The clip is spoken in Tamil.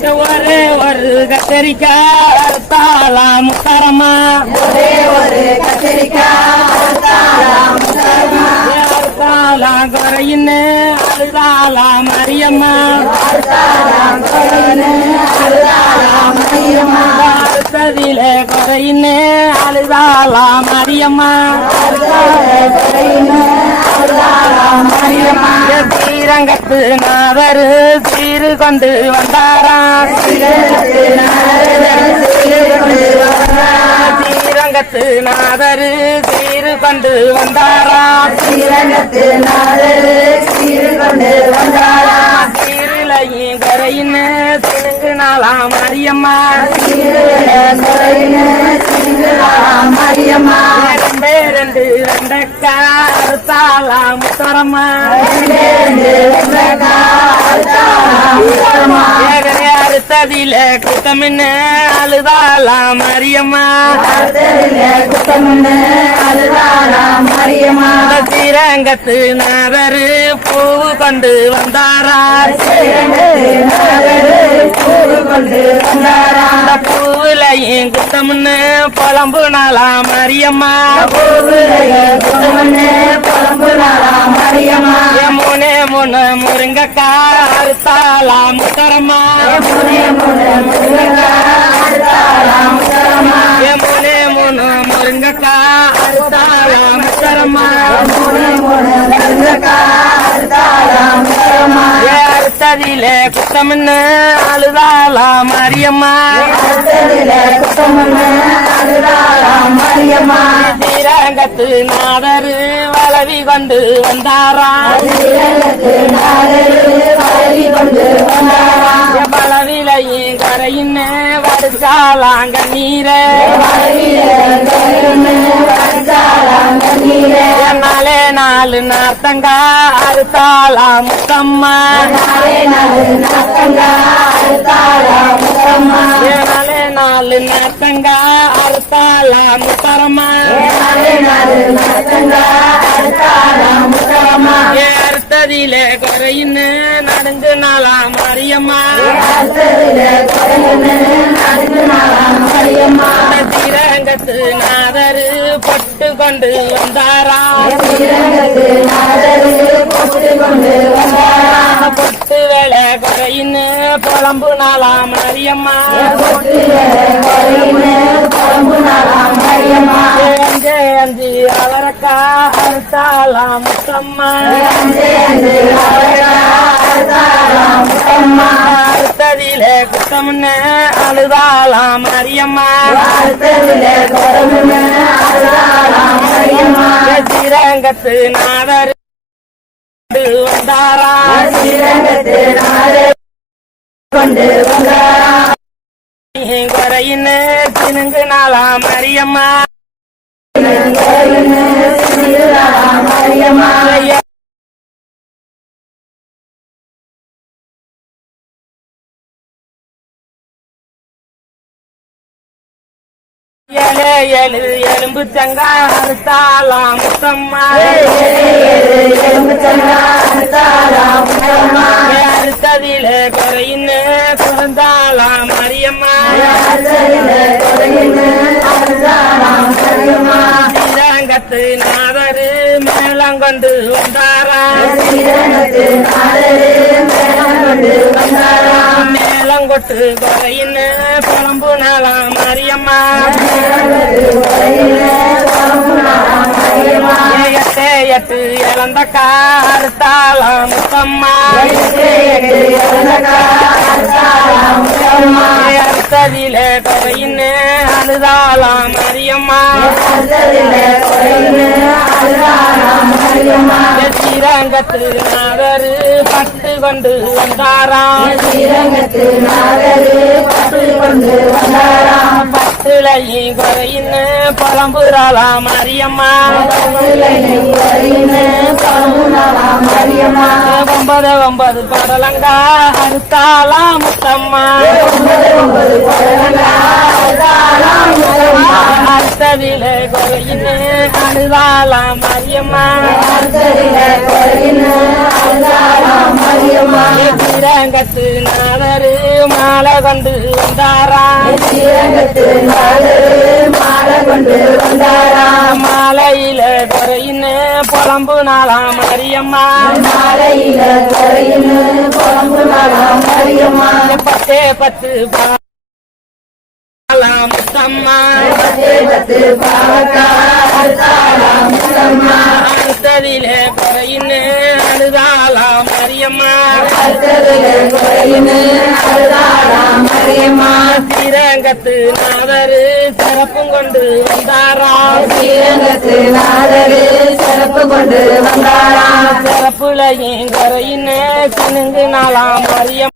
ஒரே ஒரு கத்தரிக்காய் அறுத்தாளா முத்தரமா ஒரே ஒரு கத்திரிக்காய் அறுத்தாளாம் முத்தரமா. குறையின்னு அழுதாளா மரியம்மா அறுத்தாளாம் குறையின்னு மரியம்மா. அழுதாளா மரியம்மா ஸ்ரீரங்கத்து நாதரு சீரு கொண்டு வந்தாராம். சிறகத்து நாரதர் சீர் கொண்டு வந்தாராம். ஸ்ரீரங்கத்து நாதரு சீரு கொண்டு திணுங்கு நாளாம் மரியம்மா சீருவிலே குறையின்னு சிந்துளாம் மரியம்மா. ரெண்டே ரெண்டு ரெண்டக்கா அறுத்தாளா முத்தரம்மா ஏகரே அறுத்ததில மரியம்மா மரியம்மா. ஸ்ரீரங்கத்து நாதரு கொண்டு வந்தாரா கொண்டு வந்தாராம். பூவுலையும் குத்தம்னு புலம்பு நாளா மரியம்மா பூவிலையே குத்தமுன்னு புலம்புனாளாம் மரியம்மா. மூணே மூணு முருங்கக்கா அறுத்தாளா முத்தரம்மா. மூணே மூணு முருங்கக்கா அறுத்தாளா முத்தரம்மா முனே முனே முருங்கைக்காய் அறுத்தாளாம் முத்தரமா. அறுத்ததில குத்தம்னு அழுதாளா மரியம்மா அறுத்ததிலே குத்தமுன்னு அழுதாளாம் மரியம்மா. ஸ்ரீரங்கத்து நாதரு வளவி கொண்டு வந்தாரா வடிச்சாலாங்க நீரே நாளே நாலு நாத்தங்கா அறுத்தாளா முத்தம்மா. நாளே நாளு நாக்கங்காய் அறுத்தாளாம் முத்தம்மா. நாலே நாலு நாத்தங்கா அறுத்தாளா முத்தரம்மா அறுத்ததிலே குறையின்னு நடந்து நாளா மரியம்மா. நாதரு பொட்டு கொண்டு வந்தாரா? பொட்டு வேலை குறையின்னு புலம்பு நாளா மரியம்மா அஞ்சு அவரக்கா அறுத்தாளா முத்தம்மா. அறுத்ததிலே குத்தம்னு அழுதாளா மரியம்மா. ஸ்ரீரங்கத்து நாதரு வந்தாரா சிறகத்து நாரதர் கொண்டு வந்தாராம். குறையின்னு தினுங்கு நாளா மரியம்மா மரியம்மா. ஏழு எலும்பு சங்கா அறுத்தாலாம் முத்தம்மா முத்தம்மா. அறுத்ததிலே குறையின்னு குறந்தாளா மரியம்மா அறுத்ததிலே குறையுன்னு அறுத்தாளாம் மரியம்மா. ஸ்ரீரங்கத்து நாதரு மேளம் கொண்டு வந்தாரா மேளம் கொட்டு குறையின்னு புலம்பு நாளா மரியம்மா எட்டு இழந்தக்கா அறுத்தாளா முத்தம்மா. அறுத்ததிலே குறையின்னு அழுதாளா மரியம்மா அறுத்ததிலே குறையுன்னு அழுதாளாம் ஸ்ரீரங்கத்து நாதரு பட்டு கொண்டு ஸ்ரீரங்கத்து நாதரு பட்டு கொண்டு வந்தாராம். குறையின்னு மரியம்மா ஒன்பது ஒன்பது படலங்கா அறுத்தாளா முத்தம்மா? ஒன்பது ஒன்பது பழங்களாய் மரியம்மா? ஸ்ரீரங்கத்து நாதரு மாலை கொண்டு வந்தாரா? ஸ்ரீரங்கத்து நாதரு கொண்டு வந்தாராம் மாலையில குறையின்னு புலம்பு நாளாம் மரியம்மா மாலையில குறையின்னு குழம்பு நாளாம் மரியம்மா பத்தே பத்து பாலாம் முத்தம்மா. பத்தே பத்து அழுதாளாம் முத்தம்மா. அடுத்ததிலே குறையின்னு அழுதாளாம் மரியம்மா. அடுத்ததில குறையின்னு அழுதாளாம் மரியம்மா ஸ்ரீரங்கத்து நாதரு சிறப்பும் கொண்டு வந்தாராம். ஸ்ரீரங்கத்து நாதரு சிறப்பு கொண்டு வந்தாராம் சிறப்புலையும் குறையின்னு சினுங்கு நாளாம் மரியம்